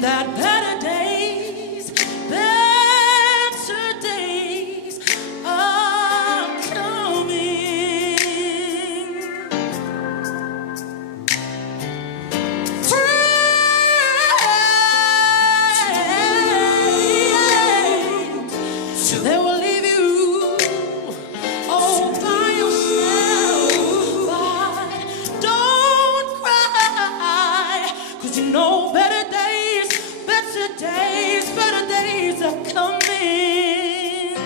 that better days are coming. So they will leave you all by yourself, but don't cry, 'cause you know better days are coming.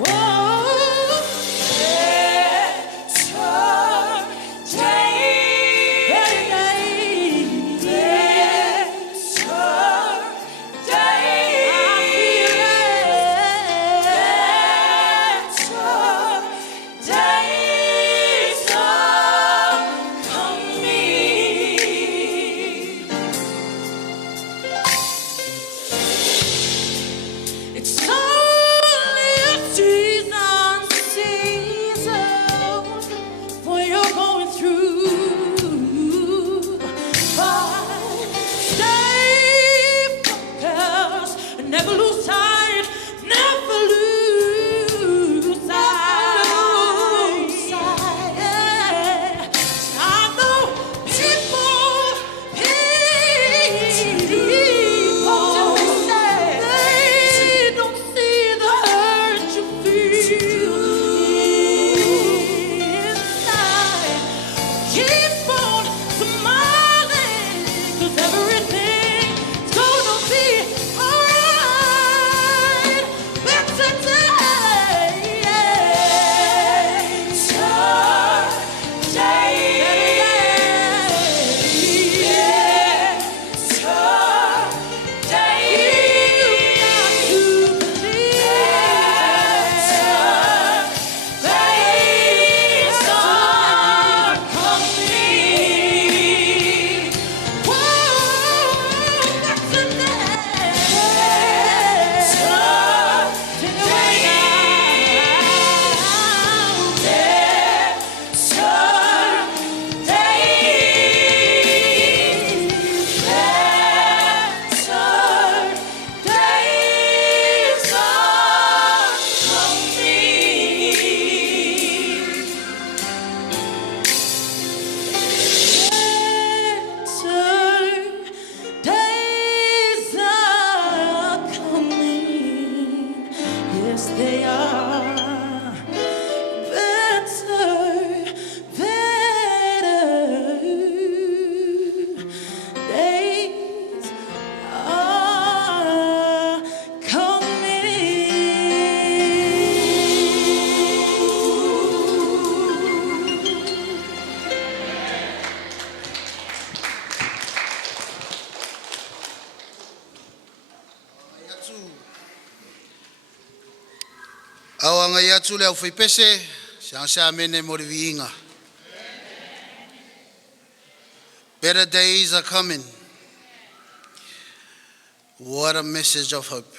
Whoa, it's only a season for you're going through. But stay focused and never lose sight, never lose sight. Yeah. I know people they don't see the hurt you feel inside. Keep on smiling, 'cause everything's gonna be alright. Better days, yes, they are. Better days are Awanga yatu le ufipese shansa mene morivinga. Better days are coming. What a message of hope.